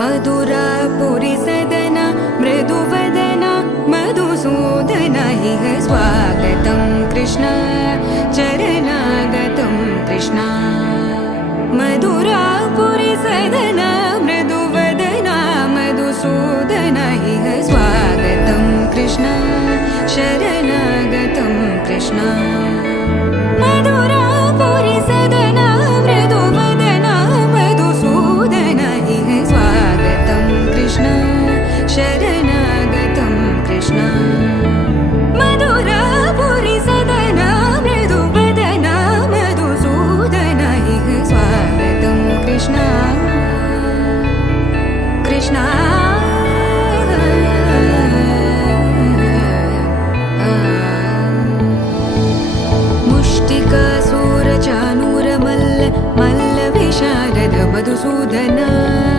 मधुरापुरी सदना मृदुवदना मधुसूदन इह स्वागतं कृष्ण चरणागतं कृष्ण मधुरापुरी सदना मृदुवदना मधुसूदन इह स्वागतं कृष्ण शरणागतं कृष्ण मधुरापुरी सदना मृदुवदना मधुसूदन इह स्वागतं कृष्ण शरणागतं कृष्ण मधुरापुरी सदना मृदुवदना मधुसूदन इह स्वागतं कृष्ण कृष्ण मुष्टिकासूरचानूरमल्ल मल्लविशारद मधुसूदन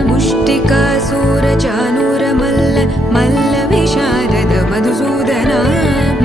मुष्टिकासूरचानूरमल्ल मल्लविशारद मधुसूदन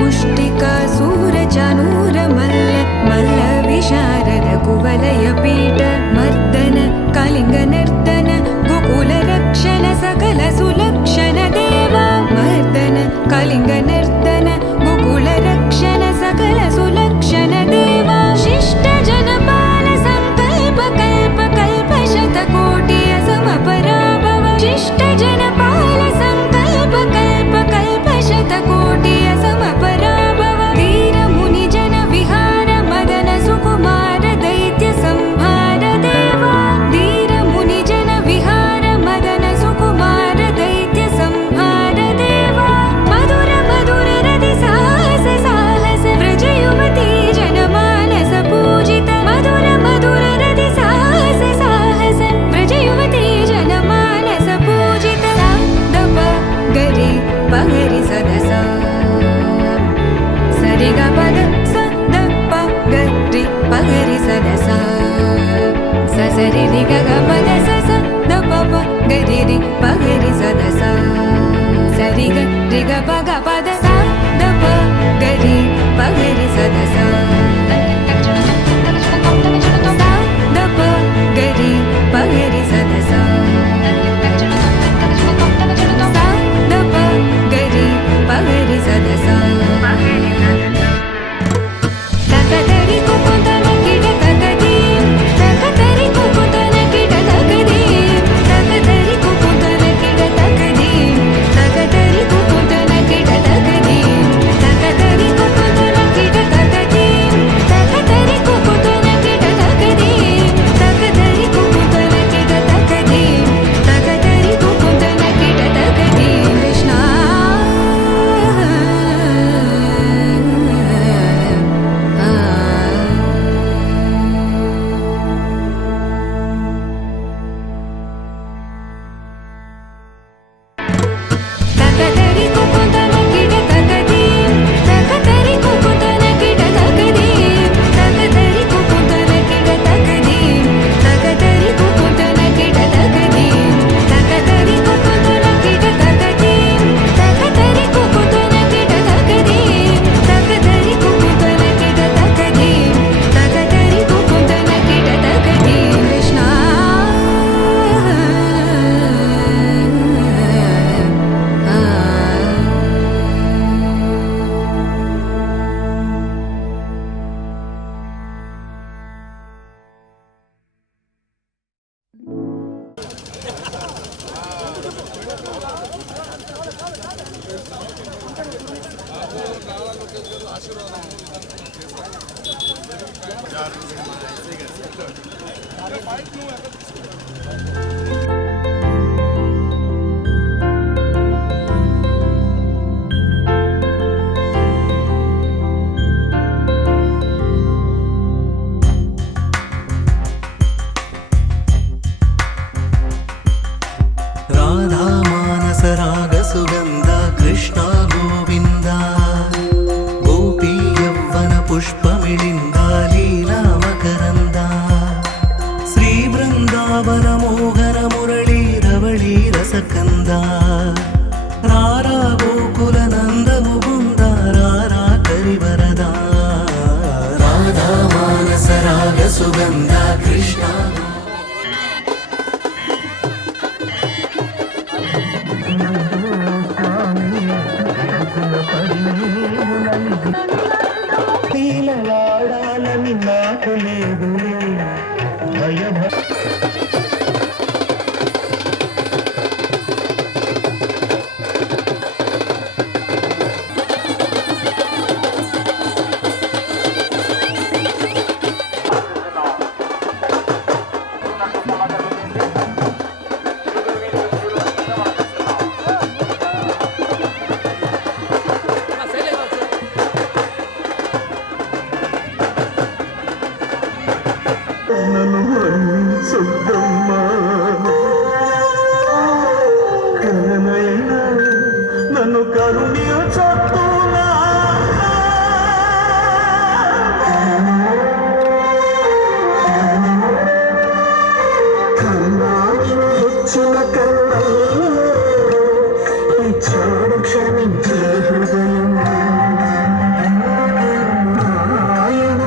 मुष्टिकासूरचानूरमल्ल मल्लविशारद कुवलयपीठ मर्दन कलिङ्गनर्दन गोकुलरक्षण सकल सुलक्षण देवा मर्दन कलिङ्गनर्दन गोकुलरक्षण सकल सुलक्षण देवा शिष्ट जनपाल संकल्प कल्प कल्प शतकोटि असमपराभव शिष्ट जनपाल संकल्प कल्प कल्प शतकोटि असमपराभव वीर मुनि जन विहार मदन सुकुमार दैत्य संहार देवा वीर मुनि जन विहार मदन सुकुमार दैत्य संहार देवा मधुर मधुर रति साहस साहस व्रज युवती जनमानस पूजित मधुर मधुर रति साहस साहस व्रज युवती जनमानस पूजित दप गरि पगरि सदस सरि ग पद स द प गरि पगरि सदस स सरि रि ग ग पद स स द प प गरि रि पगरि सदस सरि ग रि ग प ग पद स द प गरि पगरि सदस स द प गरि पगरि सदस स द प गरि पगरि सदस तकदरि कुकुतन किट तकदीं तकदरि कुकुतन किट तकदीं तकदरि कुकुतन किट तकदीं तकदरि कुकुतन किट तकदीं तकदरि कुकुतन किट तकदीं तकदरि कुकुतन किट तकदीं तकदरि कुकुतन किट तकदीं तकदरि कुकुतन किट तकदीं कृष्ण तकदरि कुकुतन किट तकदीं तकदरि कुकुतन किट तकदीं तकदरि कुकुतन किट तकदीं तकदरि कुकुतन किट तकदीं तकदरि कुकुतन किट तकदीं तकदरि कुकुतन किट तकदीं तकदरि कुकुतन किट तकदीं तकदरि कुकुतन किट तकदीं कृष्ण राधा मानस राग सुगंध कृष्ण गोविंद गोपी यौवन पुष्पमिलिंद लीला मकरंद श्री वृंदावन मोहन मुरली रवळी रसकंद रारा गोकुल नंद मुकुंद रारा करिवरदा राधा मानस राग सुगंध कृष्ण లీలలాడాలని నాకు లేదు భయం. నన్ను మన్నించొద్దమ్మా, కననైనా నన్ను కరుణించొద్దునా. కన్నాని వచ్చిన కళ్ళల్లో ఇచ్చాడు క్షమించే హృదయం. ఆయన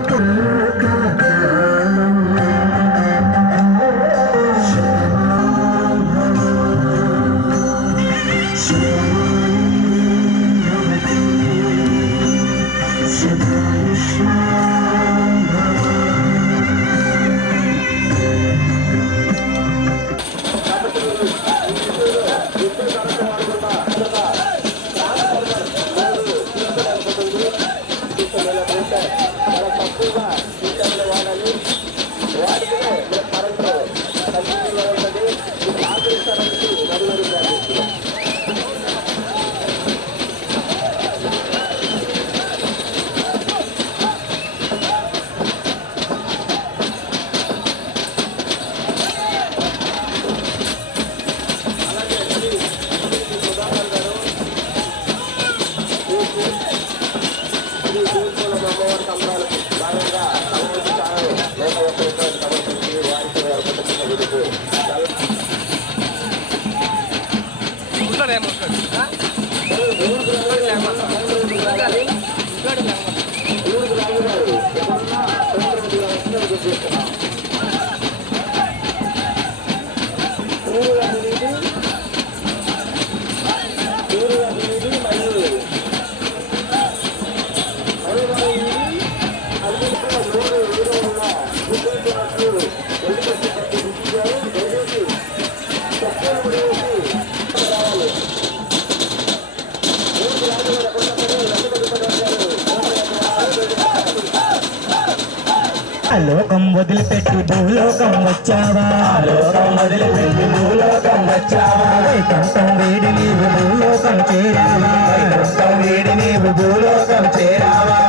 లోకం వదిలిపెట్టి భూలోకం వచ్చావా, లోకం వదిలిపెట్టి భూలోకం వచ్చావా. వైకుంఠం వీడి నీవు భూలోకం చేరావా, వైకుంఠం వీడి నీవు భూలోకం చేరావా.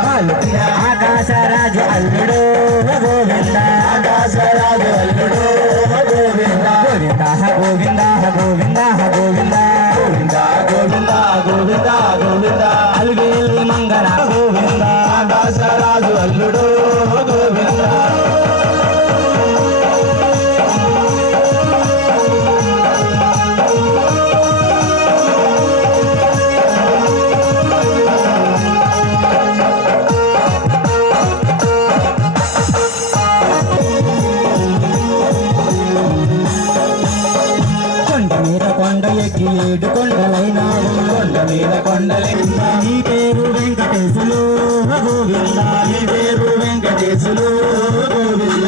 ఆకాశరాజు అల్లుడు గోవింద, ఆకాశరాజు అల్లుడు గోవింద. గోవింద గోవింద గోవింద గోవింద గోవింద గోవింద గోవింద గోవింద. అల్వేలి మంగళ గోవింద, ఆకాశరాజు అల్లుడు గోవింద. కొండ ఎక్కి 7 కొండలైనావు, కొండ మీద కొండలైనా. నీ పేరు వెంకటేశులు గోవింద, నీ పేరు వెంకటేశులు గోవింద.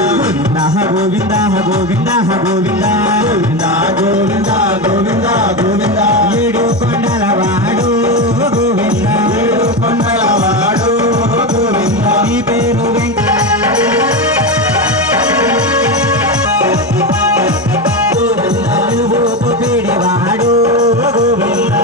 గోవింద గోవింద గోవింద గోవింద గోవింద గోవింద గోవింద. 7 కొండల వాడు గోవింద, 7 కొండల వాడు గోవింద. నీ పేరు వాడు గోవింద, వాడు గోవింద.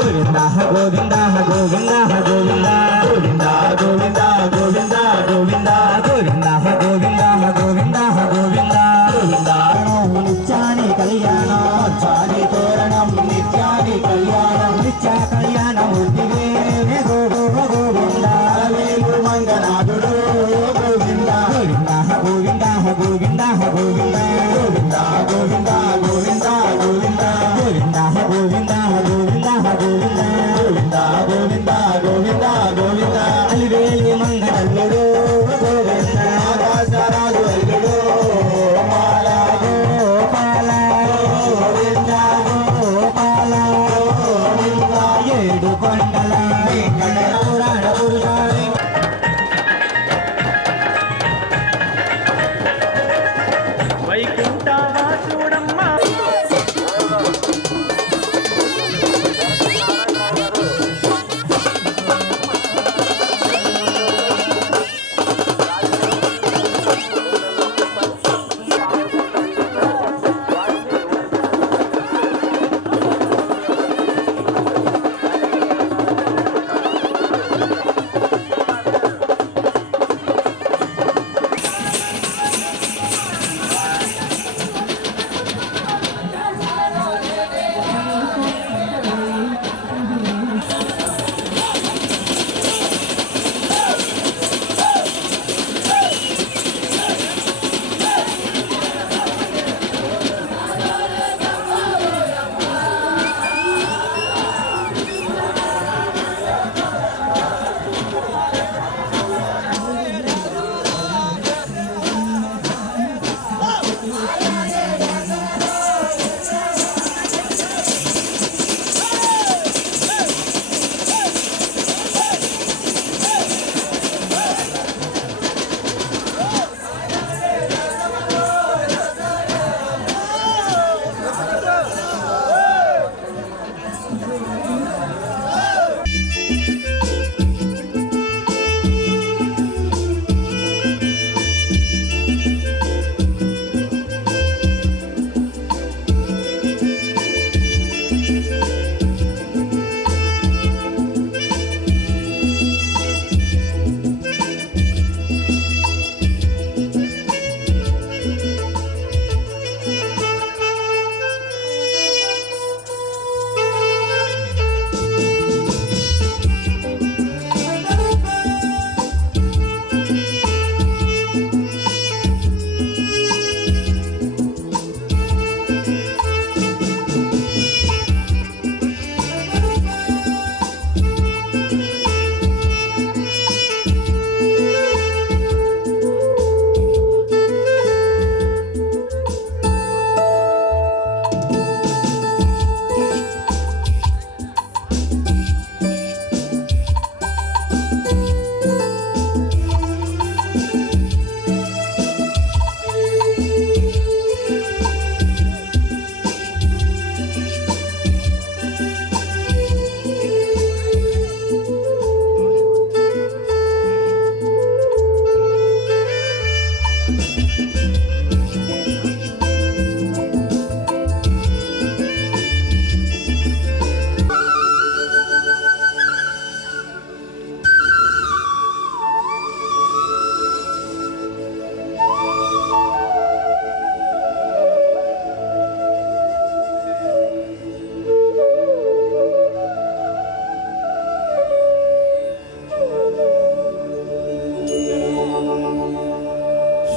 గోవింద గోవింద గోవింద గోవింద గోవింద గోవింద గోవింద గోవింద గోవింద గోవింద గోవింద గోవింద గోవింద. నిత్యాని కళ్యాణం చాని తోరణం, నిత్యాని కళ్యాణం నిత్య కళ్యాణమూర్తివే గోవింద. వేలు మంగనాథుడు గోవింద, గోవింద గోవింద గోవింద గోవింద గోవింద గోవింద గోవింద గోవింద గోవింద గోవింద గోవింద గోవింద గోవింద గోవింద గోవింద.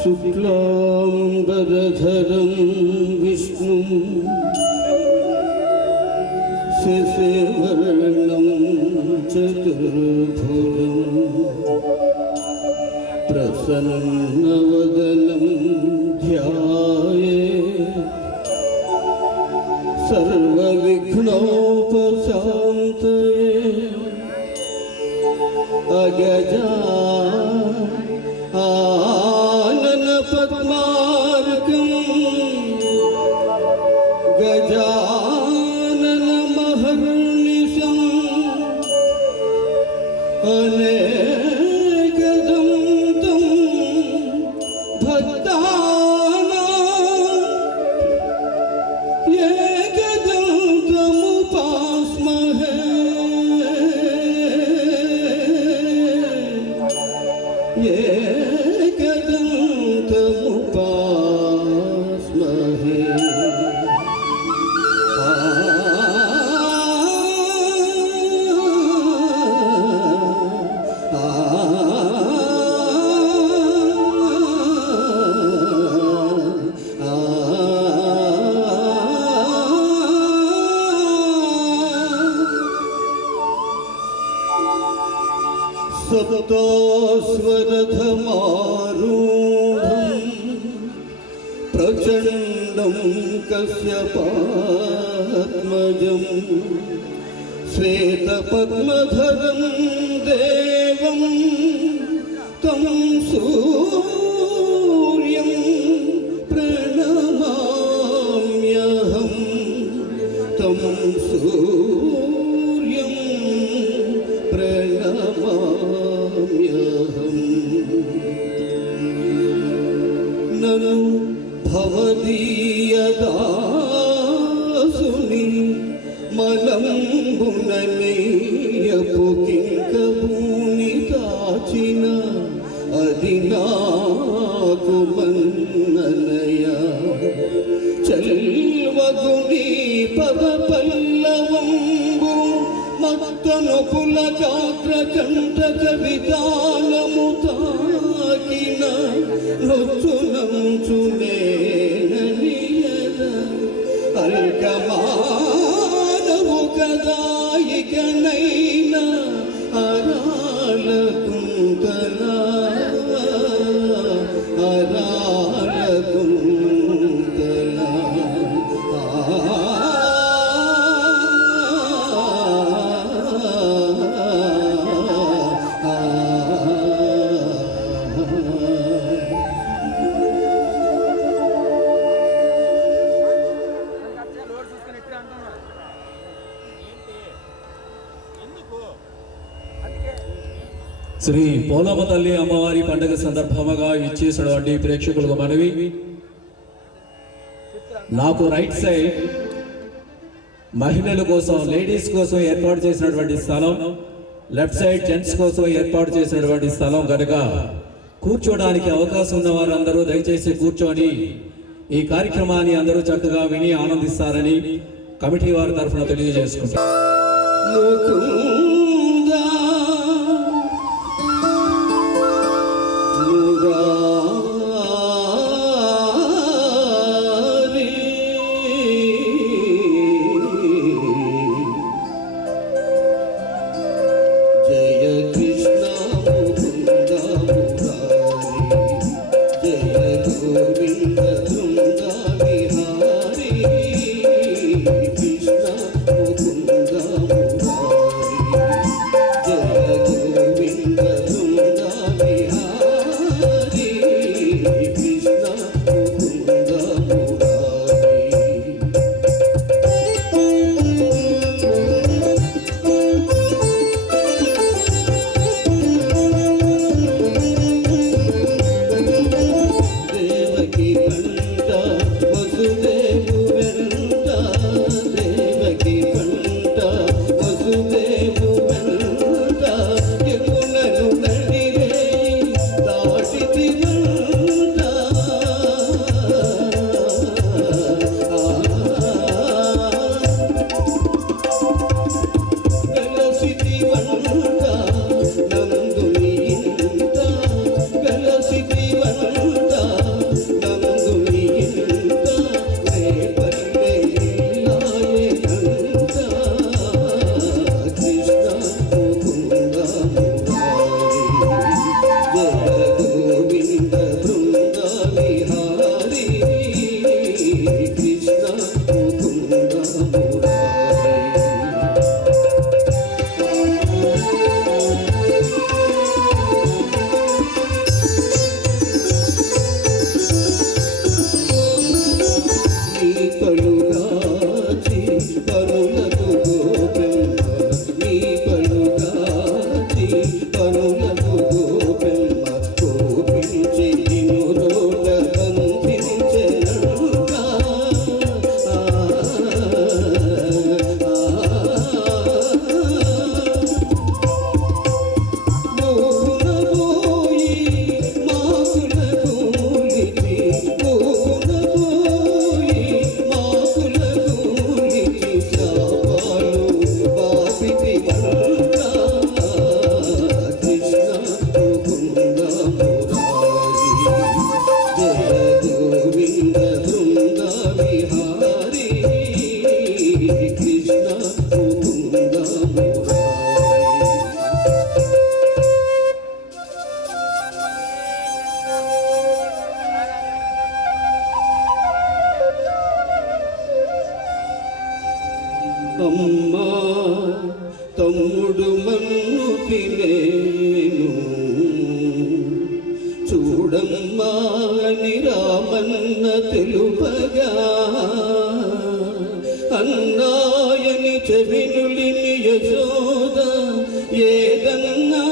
शुक्लाम्बरधरं विष्णुं शशिवर्णं चतुर्भुजं प्रसन्नवदनं ध्यायेत् सर्वविघ्नोपशान्तये अगजा आननपद्मार्कं गजाननमहर्निशम् अनेकदं तं भक्तानां एकदन्तमुपास्महे एकदन्तमुपास्महे सप्तस्वरथमारूढं प्रचण्डं कश्यपात्मजं श्वेतपद्मधरं देवं तं सूर्यं प्रणमाम्यहं तं सूर्यं प्रणमाम्यहम् ननु भवदीयदासुनि मलम्बुननेयपु किङ्कबूनि दाचिन अदिनाकु मन्ननया चल्वगुनी पदपल्लवम्बु मत्तनु पुलगात्रकण्ठकवितानमुताकिन नृत्युनंचुनेननियद अल्कमानवु कदायिकनैन अरालकुन्तला अरालकुन्तला శ్రీ పోలమ్మ తల్లి అమ్మవారి పండుగ సందర్భంగా ఇచ్చేసినటువంటి ప్రేక్షకులకు మనవి, నాకు రైట్ సైడ్ మహిళల కోసం లేడీస్ కోసం ఏర్పాటు చేసినటువంటి స్థలం, లెఫ్ట్ సైడ్ జెంట్స్ కోసం ఏర్పాటు చేసినటువంటి స్థలం కనుక కూర్చోడానికి అవకాశం ఉన్న వారందరూ దయచేసి కూర్చొని ఈ కార్యక్రమాన్ని అందరూ చక్కగా విని ఆనందిస్తారని కమిటీ వారి తరఫున తెలియజేసుకుంటారు. Krishna Mukunda Murari పనులకు గోపెమ్మ కోపించి నిన్నురోట బంధించెనంట. గోపున పోయి మాకుల కూలిచి, గోపున పోయి మాకుల కూలిచి శాపాలు పాపితి వంట. కృష్ణ ముకుంద మురారి జయ గోవింద బృంద విహారీ. కృష్ణ ముకుంద మురారి. అమ్మా తమ్ముడు మన్ను తినేను చూడమ్మా అని రామన్న తెలుపగా, అన్నాయని చెవినులిని యశోద ఏదన్నా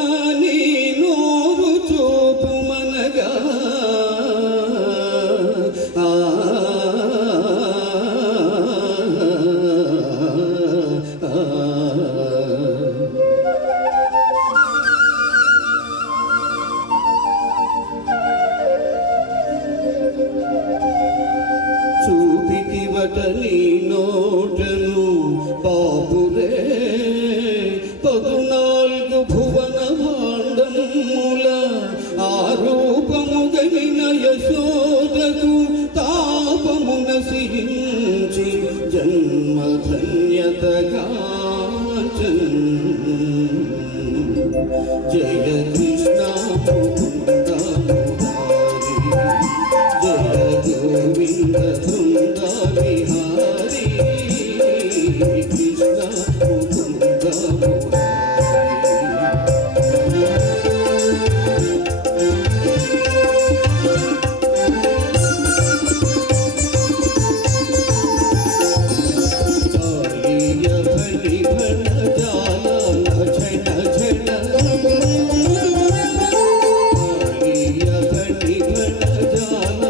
నీ నోరు చూపు మనగా. చూపితివట నీ నోటను బాపురే 14 భువన భాండముల ఆ రూపము గలిన యశోదకు తాపమున సిరించి జన్మధన్యతగా జయ కృష్ణ ముకుంద మురారి జయ గోవింద బృంద విహారీ. కృష్ణ ముకుంద మురారి. కాళీయ భలి భణ జాల ఝణ ఝణ. కాళీయ భలి భణ జాల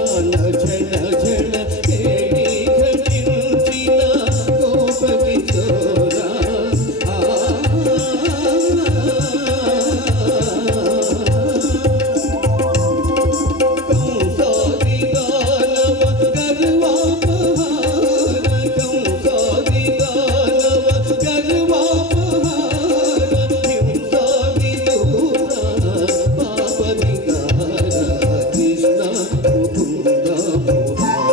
ఝణ ఝణ. కేళి ఘటించిన గోప కిశోరా. కంసాది దానవ గర్వాపహార. కంసాది దానవ గర్వాపహార. హింసా విదూర పాప వికార. కృష్ణ ముకుంద మురారి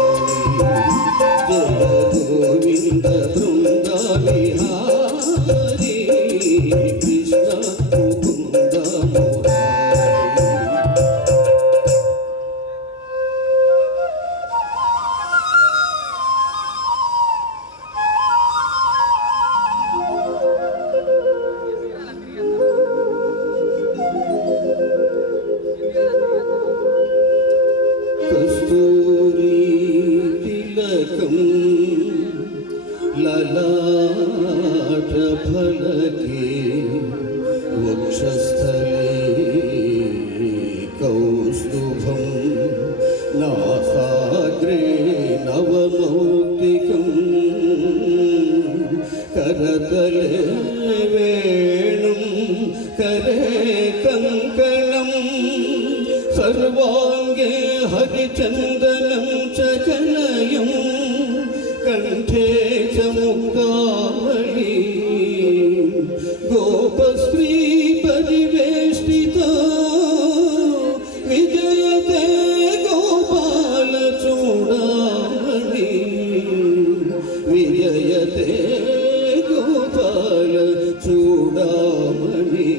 జయ గోవింద బృంద విహారీ. కృష్ణ ముకుంద మురారి. కస్తూరి తిలకం లలాట ఫలకే వక్షస్థలే కౌస్తుభం నాసాగ్రే నవమౌక్తికం करतले वेणुं करे कंकणं सर्वांगे हरिचंदनं च कलयं कंठे च मुक्तावली गोपस्त्री परिवेष्टिता विजयते गोपाल चूडामणि विजयते गोपाल चूडामणि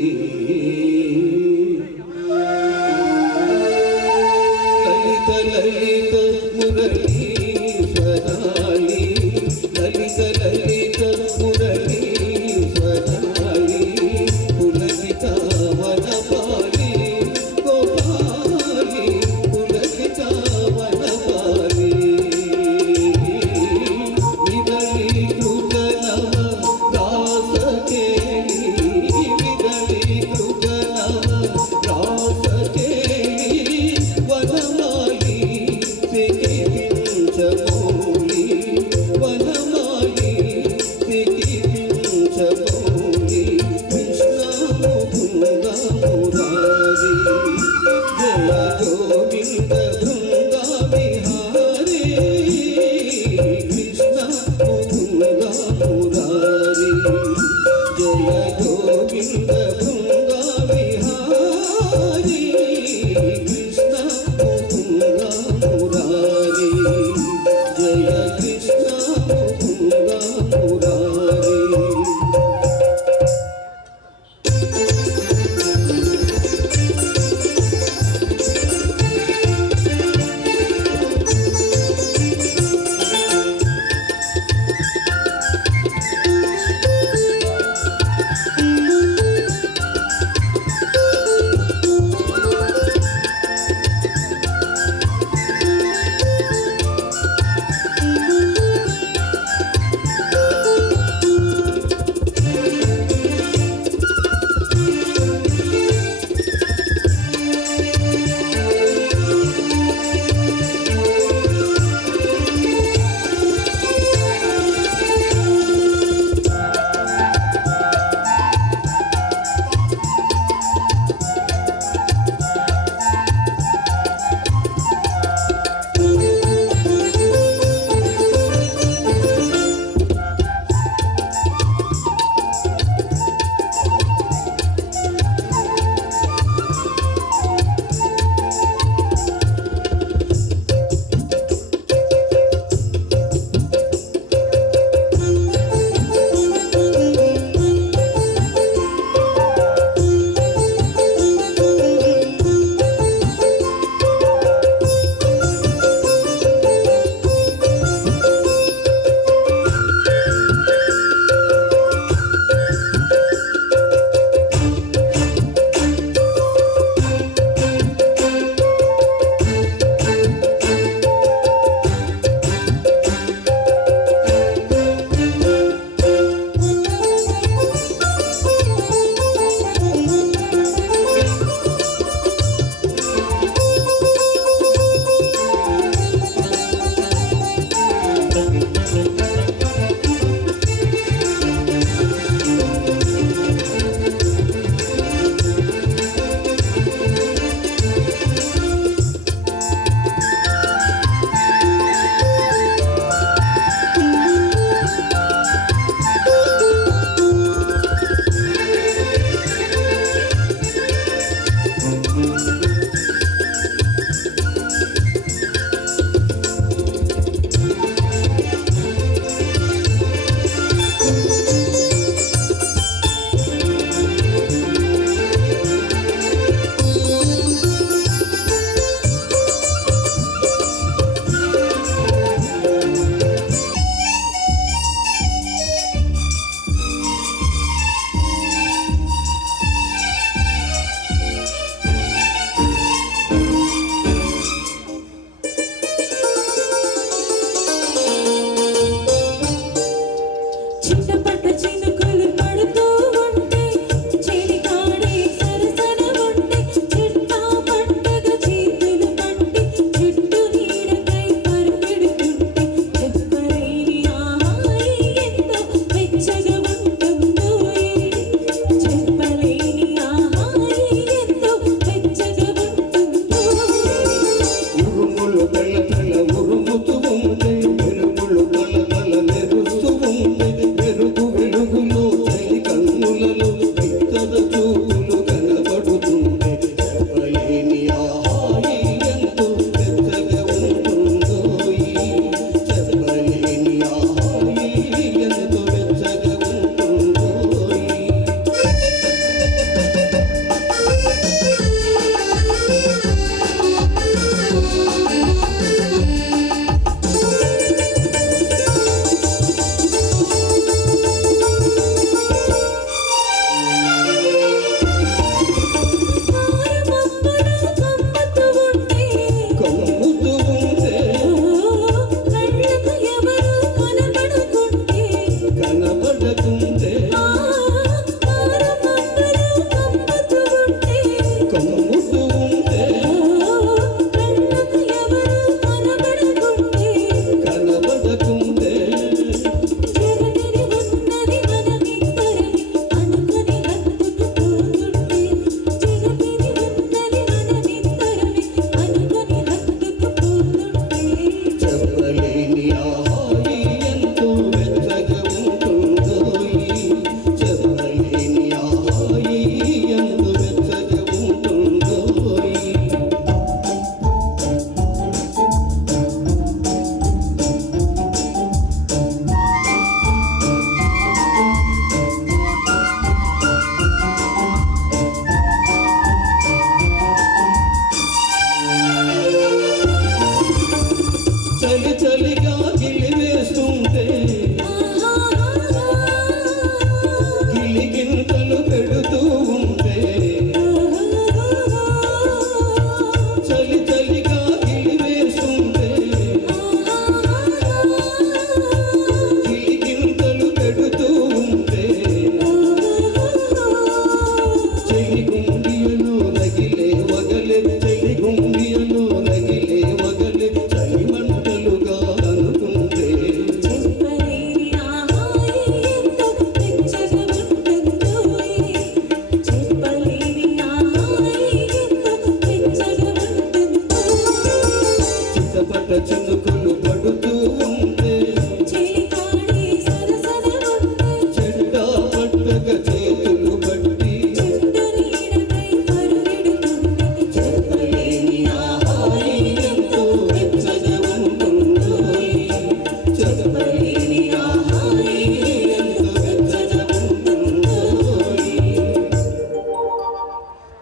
ललित ललित मुरली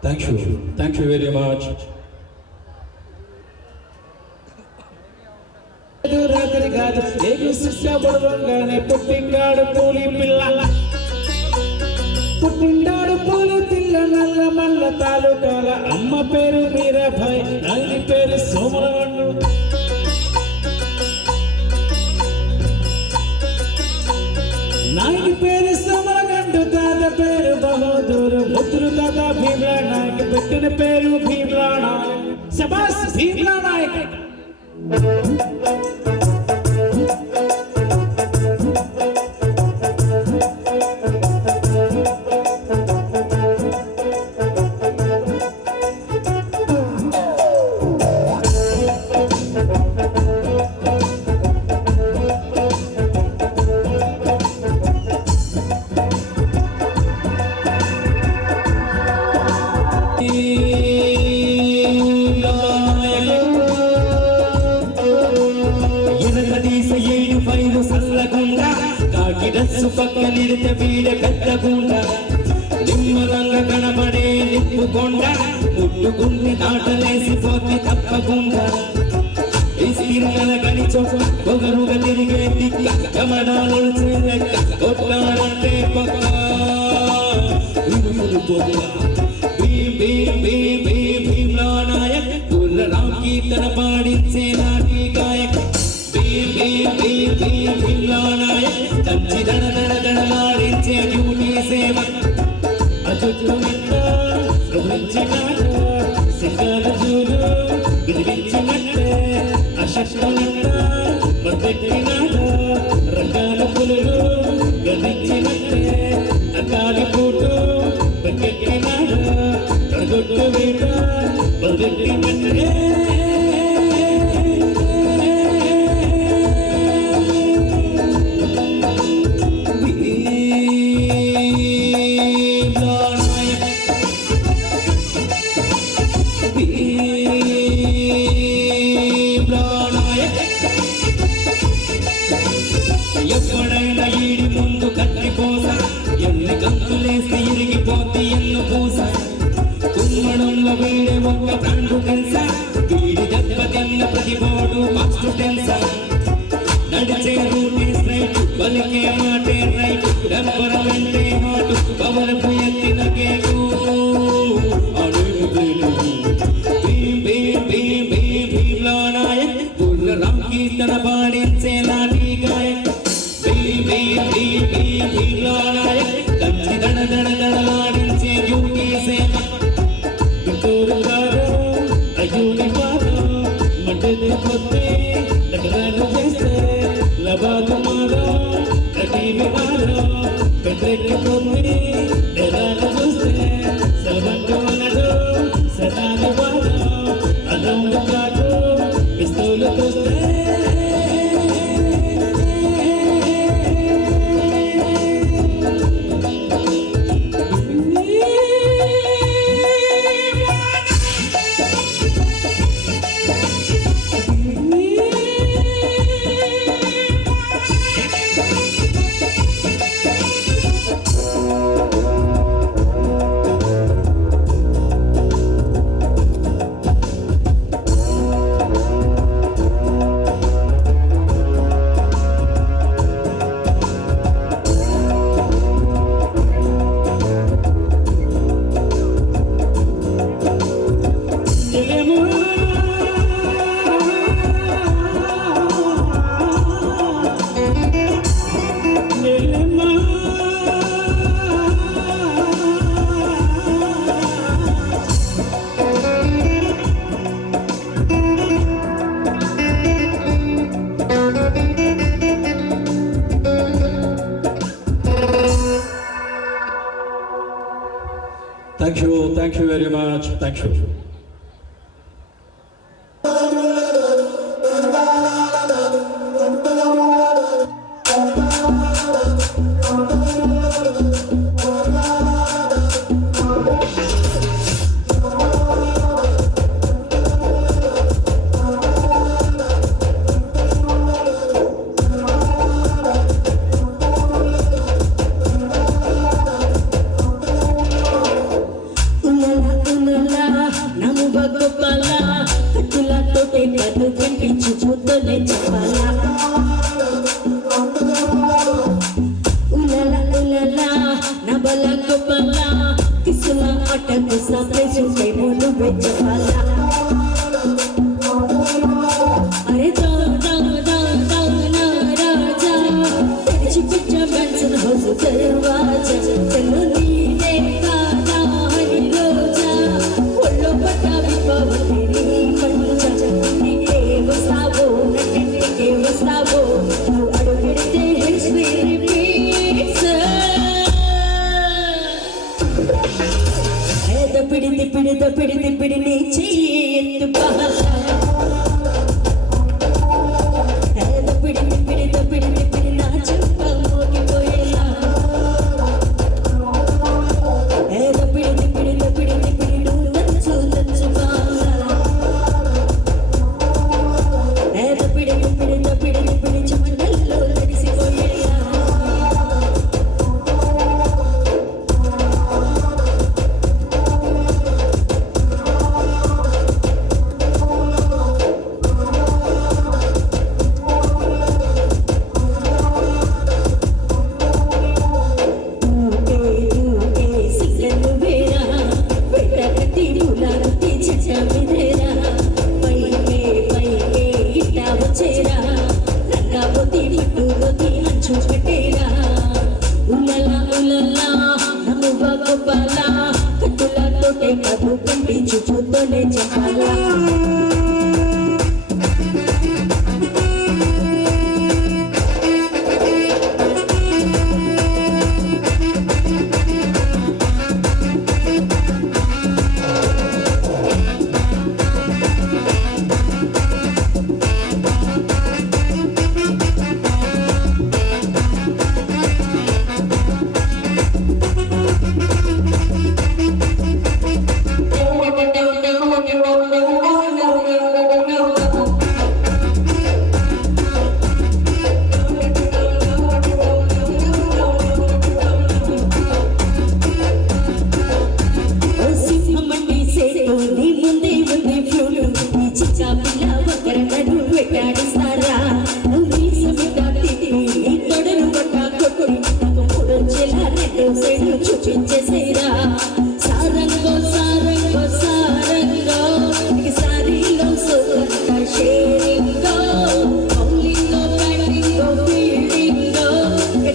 థ్యాంక్ యూ వెరీ మచ్. రాత్రి కాదు ఏగు శిష్య పొడవంగానే పుట్టిండాడు పూలి పిల్ల, పుట్టిండాడు పూలి పిల్ల నల్ల మల్ల తాలూకాల. అమ్మ పేరు మీరాబాయ్, నాయని పేరు సోమరవన్ను. నాయని పేరు సోమరగండు, తాత పేరు బహదూరు, ముద్రు తాత భీమ్లా నాయక్, పెట్టిన పేరు భీమ్లా నాయక్. శబాస్ భీమ్లా నాయక్. పక్కనిడితే వీడ పెద్దగుండ, నిమ్మలంగా కనబడే నిప్పుకొండ, ముట్టుకుని దాటలేసిపోతే తప్పకుండా. ఇసిరిగల గని చోట పొగరుగా తిరిగే దిక్క, కమడాలు లెక్క కొట్టారంటే పక్క పొక్క. భీమ్లా నాయక్, గుర్రరాం కీర్తన పాడించే నాటి గాయక్. భీమ్లా నాయక్, దంచి దడ దడ దడలాడించే డ్యూటీ సేవ. అచుట్టునట్ట గమనించినాక సింగాల జూలు విధించినట్టే, అశక్తునట్ట మద్దెట్టినాక రకాల పులులు గదించినట్టే, అకాలి పూటు పెక్కెట్టినాక తడగొట్టు వేట మొదలెట్టినట్టే. ఎప్పుడైనా ఈడి ముందు కత్తిపోస, ఎన్ని గంతులేసి ఇరిగిపోతే ఎన్ను పూస. కుమ్మడంలో వీడే ఒక్క బ్రాండు తెలుసా, వీడి దెబ్బ తిన్న ప్రతిబోడు ఫస్ట్ తెలుసా. నడిచే రూటే స్ట్రైట్, పలికే మాటే రైట్, టెంపరమెంటే హాట్, పవరపు ఎత్తిన కేకు అడుగు బ్రేకు. భీమ్లా నాయక్, గుర్రరాం కీర్తన పాడించే నాటి గాయక్. భీమ్లా నాయక్, దంచి దడ దడ దడలాడించే డ్యూటీ సేవ. గుంటూరు గారు అయ్యూని వారు, మడ్డెత్తి కొద్ది నగరాలు చేస్తే లబాదు మాలో కటీమి వారు. పెద్దెక్కి కొద్ది నెరాలు చూస్తే సర్వంటు అనడు సదాని వారు. అదౌండు కాదు పిస్తూలు చూస్తే Thank you very much. Thank you. Ooh, కంటి చూపుతోనే చెప్పాలా ఉలలా ఉలలా నా బల గొప్పలా కిసుల అటకు సప్రెసు కైములు వెచ్చపాలా అరే దా దా దా దా నా రాజా తెరిచి పిచ్చ బెన్సన్ హౌస్ దర్వాజా చలో నీనే కాదా హరి రోజా ఒళ్ళో పట్ట విపవతి నీ పంచ నీకే వస్తావో నటింటికే వస్తావో నువ్వు అడుగెడితే హిస్టరీ రిపీట్స్ పిడి నీ చెయ్యి ఎత్తు పహలా పిడి నా చెంప మోగిపోయేలా పిడి నువ్వు దంచు బాలా పిడి చెమటల్లో తడిసిపోయేలా చూపుతోనే చెప్పాలా చూపించేసేరా సారంగో సారంగో సారంగో సారీలో సోకంత షేరింగో మౌలింగో బ్యాటింగో ఫీల్డింగో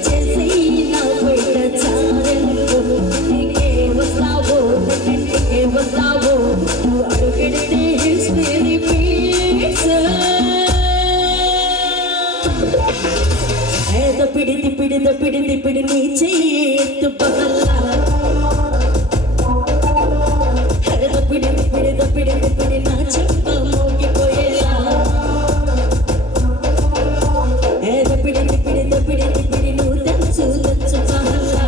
చేసి నా బయట చారంగో నీకే వస్తావో నీకే వస్తావో నువ్వు అడుగెడితే హిస్టరీ రిపీట్స్ పిడి నీ చెయ్యి ఎత్తు పహలా పిడి నా చెంప మోగిపోయేలా పిడి నువ్వు దంచు పహలా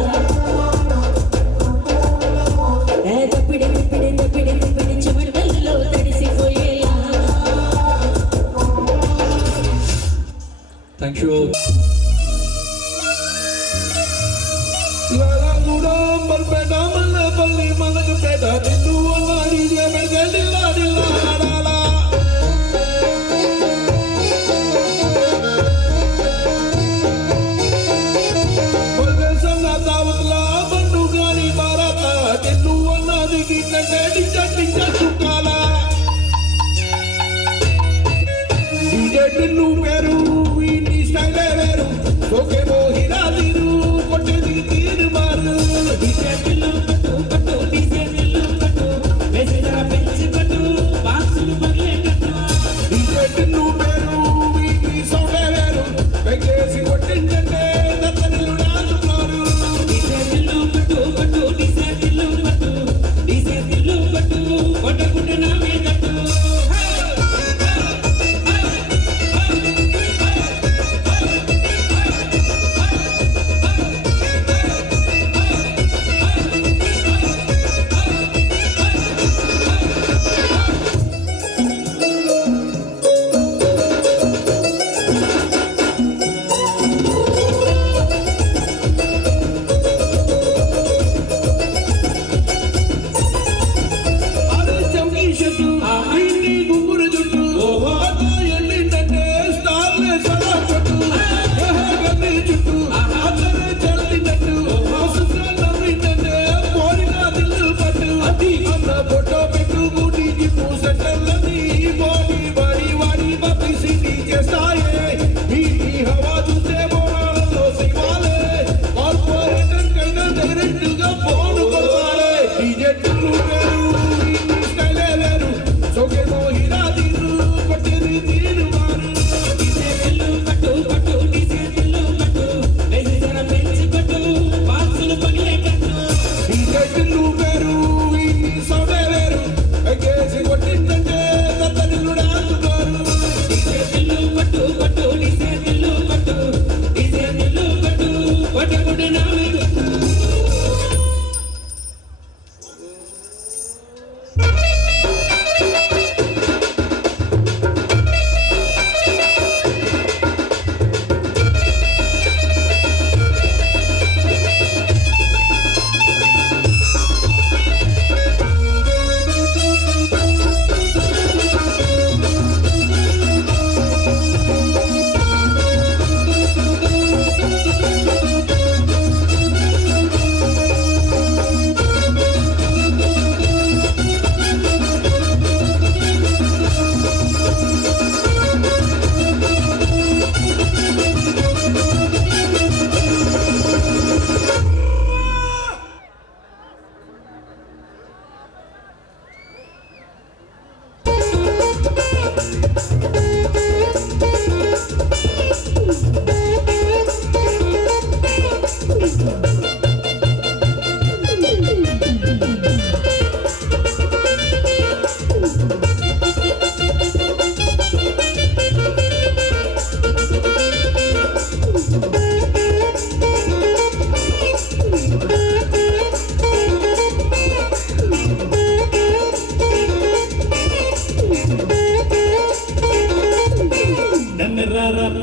పిడి చెమటల్లో తడిసిపోయేలా thank you Barbeta, Malapalli, Malapeta, Tindu, Nadi, Jabal, Nadi,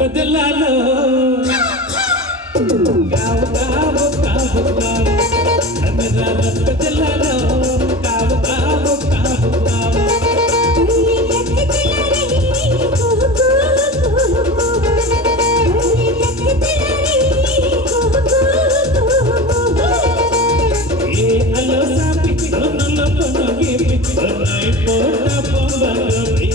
జిల్లాలో కావు కావు కావు కావు అమిరారప్ప జిల్లాలో కావు కావు కావు కావు ఏ అలో సాపి నన్ను కొనగి పిచ్చనై పోట పొంగలి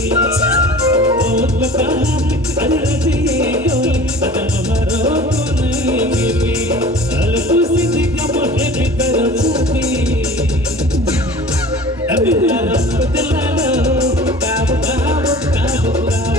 ఓ కాపి అరజే గోలి అదమరో కొనగి పి అల్పు సిసి కమహే బికర చాపి అమిరారప్ప జిల్లాలో కావు కావు కావు కావు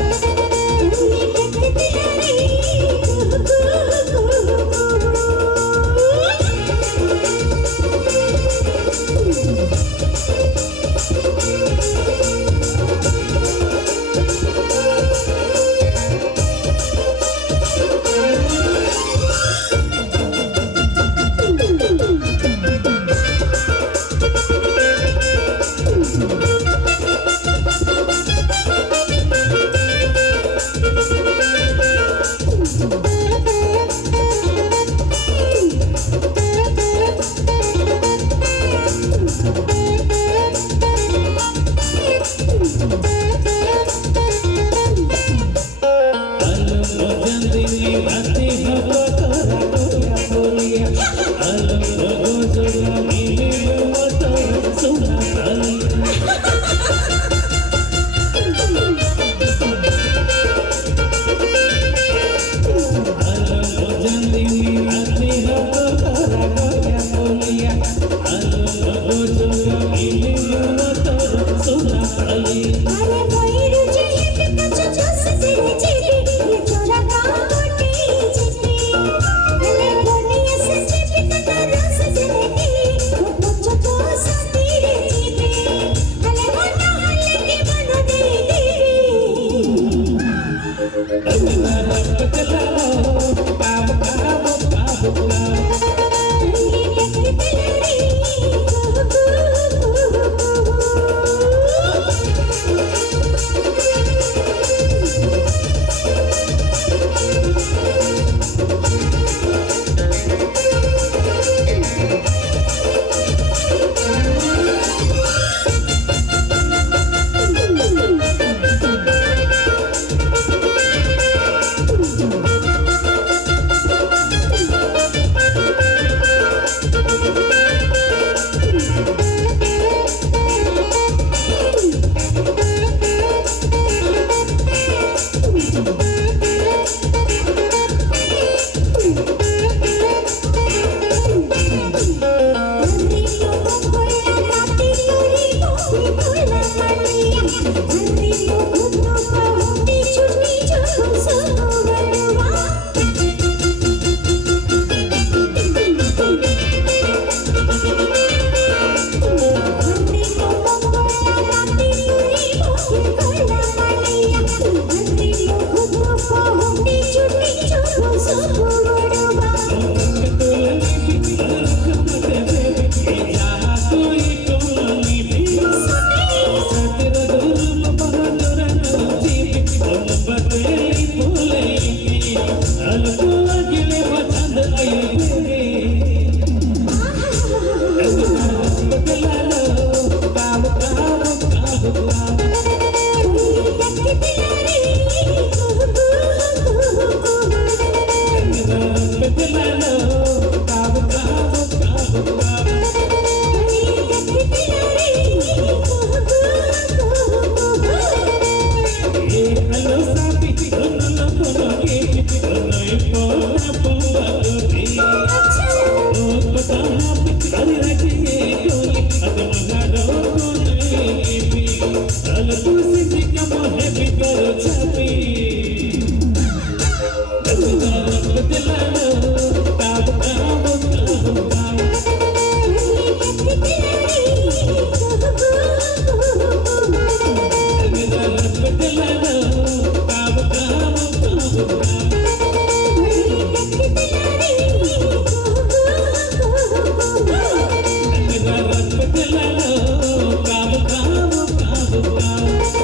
Come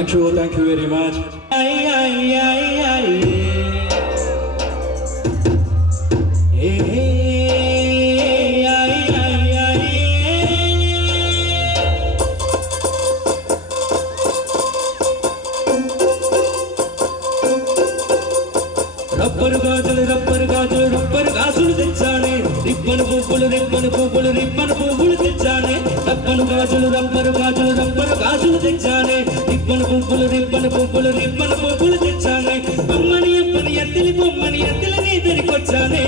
thank you very much. Rubber గాజులు తెచ్చానే, రిబ్బను పువ్వులు తెచ్చానే, రబ్బరు గాజులు తెచ్చానే, రిబ్బను పువ్వులు తెచ్చానే, బొమ్మని ఎత్తిలి నీ దరికొచ్చానే.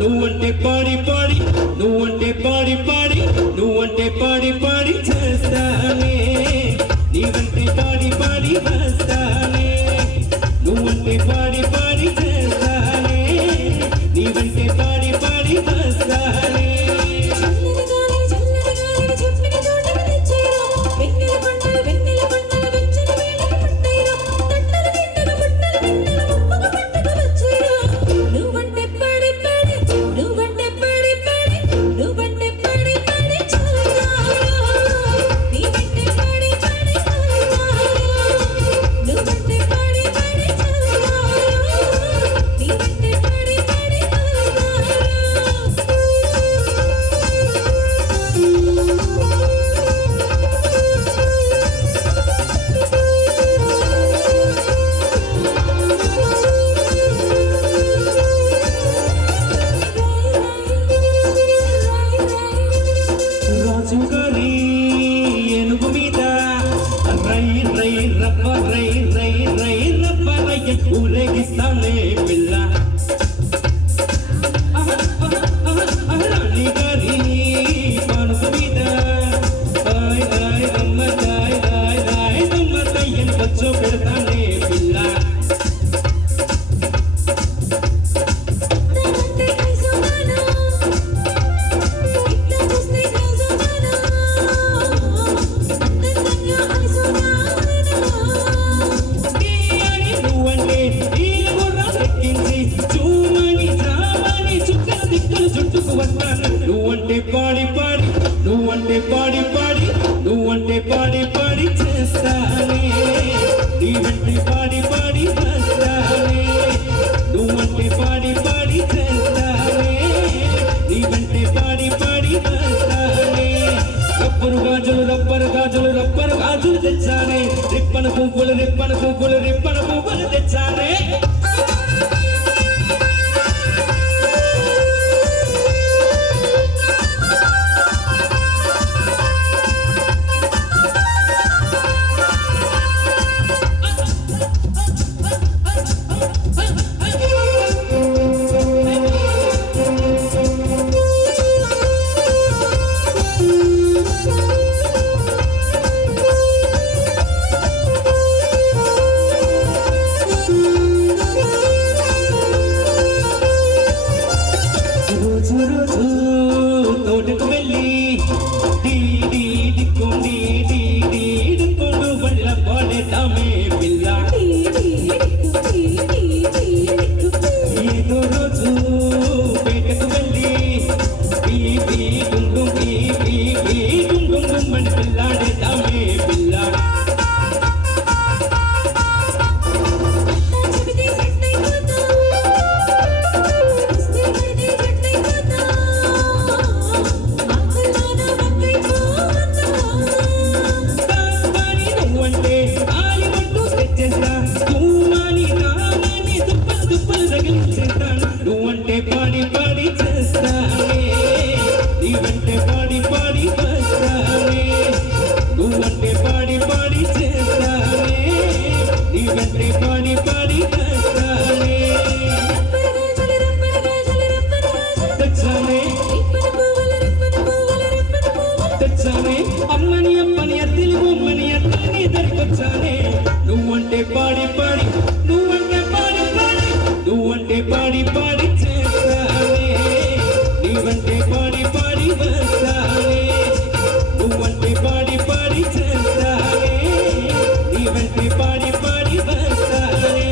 నువ్వంటే పాడి చేస్తానే, నీవంటే పాడి వస్తానే. నువ్వంటే పాడి చేస్తానే, నీవంటే పాడి వస్తానే. ఊరేగిస్తానే పిల్ల రాణి గారి మనసు మీద దమ్మయ్యని బచ్చో పెడతానే పిల్ల. నువ్వంటే పాడి చేస్తానే, నీవంటే పాడి వస్తానే. నువ్వంటే పాడి చేస్తానే, నీవంటే పాడి వస్తానే. రబ్బరు గాజులు తెచ్చానే, రిబ్బను పువ్వులు తెచ్చానే. తోటకు వెళ్ళి కుండు బండిల పాడేటామే పిల్ల. ఏదో రోజు పేటకు వెళ్ళి కుండు బండి పిల్లాడేటామే పిల్ల. నువ్వంటే పాడి చేస్తానే, నీవంటే పాడి వస్తానే. నువ్వంటే పాడి చేస్తానే, నీవంటే పాడి వస్తానే. తెచ్చానే అమ్మని ఎత్తిలి బొమ్మని నీ దరికొచ్చానే. నువ్వంటే పాడి చేస్తానే, నీవంటే పాడి వస్తానే. నువ్వంటే పాడి చేస్తానే, నీవంటే పాడి వస్తానే.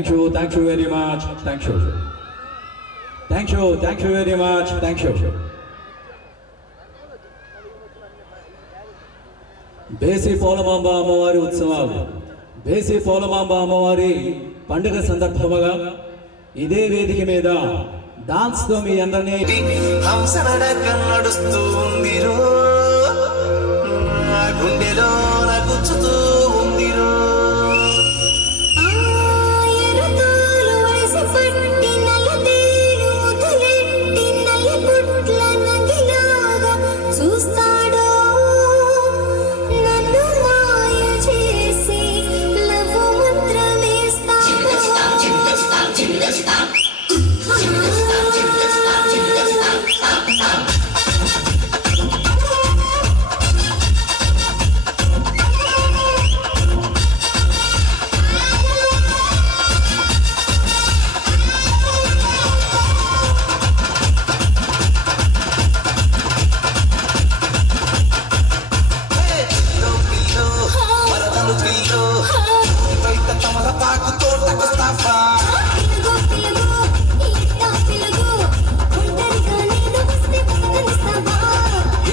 Thank you very much. Thank you very much. Thank you. బేసి పోలమాంబ అమ్మవారి ఉత్సవాలు, బేసి పోలమాంబ అమ్మవారి పండుగ సందర్భముగా ఇదే వేదిక మీద డాన్స్ తో మీ అందరినీ హంసనడక నడుస్తూ ఉందిరో, నా గుండెలో నగుచ్చుతూ ఉందిరో. ఎరుతోలు వయసు పట్టి నల్లదేలు ముదులెట్టి నల్లగుట్ల నగిలాగా చూస్తాడో, నన్ను మాయ చేసి లవ్వు మంత్రమేస్తాడో. వరదలు పిల్లో బయట తమలపాకు తోటకొస్తావా? పిలుగు పిలుగు ఇట్టా పిలుగు ఒంటరిగా నేను వస్తే పక్కనిస్తావా?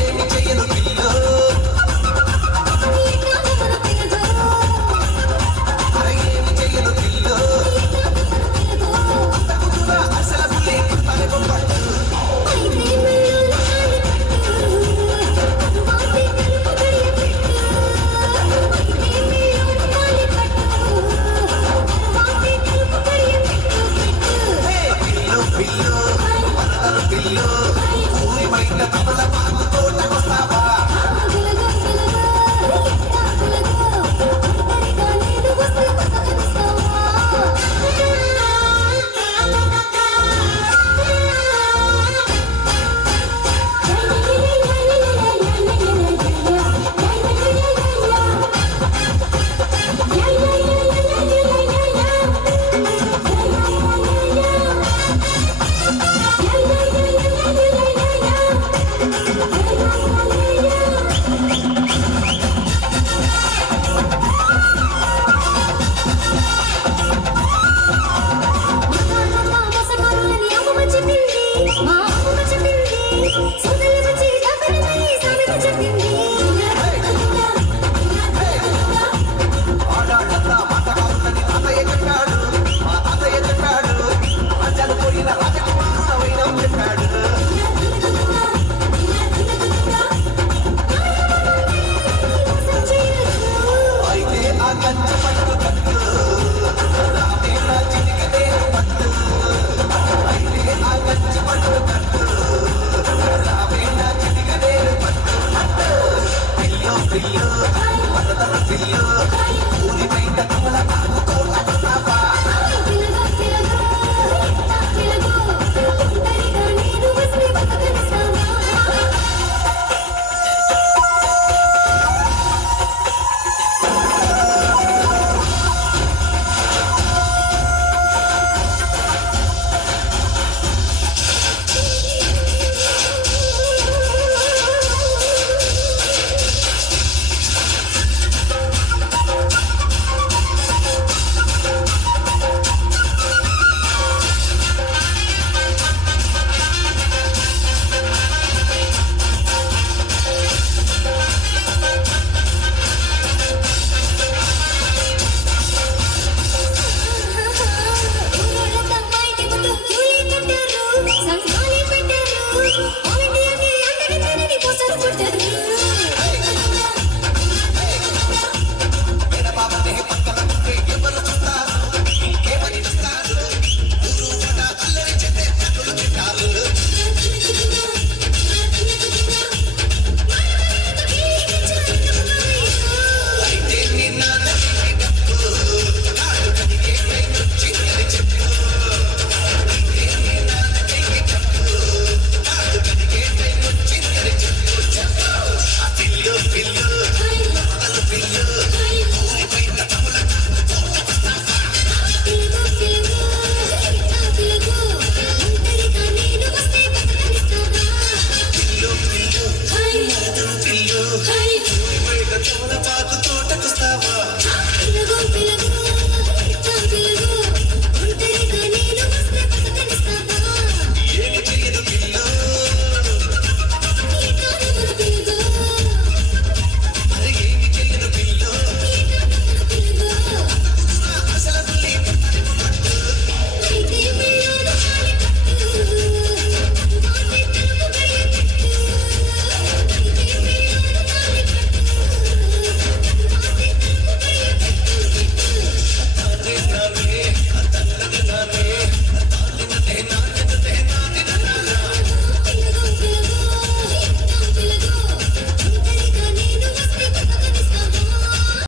ఏమి చెయ్యను పిల్లో, ఇట్టా మన పిలుగు అరే ఏమి చెయ్యను పిల్లో. పిలుగు తగుదురా అసలు పులే పలుకు పట్టు. అయితే మెల్లుల కాలి పట్టు వాటి తెలుపు గడియ పెట్టు. అయితే మెల్లుల కాలి పట్టు వాటి తెలుపు గడియ పెట్టు. పిల్లో పిల్లో వరదలు పిల్లో ఊరి బయట తమలపాకు తోటకొస్తావా? పిలుగు పిలుగు ఇట్టా పిలుగు ఒంటరిగా నేను వస్తే పక్కనిస్తావా? మసకారులని అమ్మమ్మ చెప్పింది, మా అమ్మమ్మ చెప్పింది, సోదరుల వచ్చి దాపరిని సామెత చెప్పింది. ఆడాడంతా మాటకారులని తాతయ్య చెప్పాడు, మా తాతయ్య చెప్పాడు. రాజ్యాలు పోయిన రాజకుమారుల వైనం చెప్పాడు. మోసం చేయొద్దు. అయితే ఆ కంచె పట్టు కట్టు, రామే నా చిటికనే పట్టు. అయితే ఆ కంచె పట్టు కట్టు, రామే నా చిటికనే పట్టు. పిల్లో పిల్లో వరదలు పిల్లో ఊరి బయట తమలపాకు తోటకొస్తావా? పిలుగు పిలుగు ఇట్టా పిలుగు ఒంటరిగా నేను వస్తే పక్కనిస్తావా? ఊరోళ్ళంతా మా ఇంటి ముందు క్యూలే కట్టారు, సంఘాలే పెట్టారు, ఆల్ ఇండియాకి అందరి పేరుని పోస్టర్ కొట్టారు.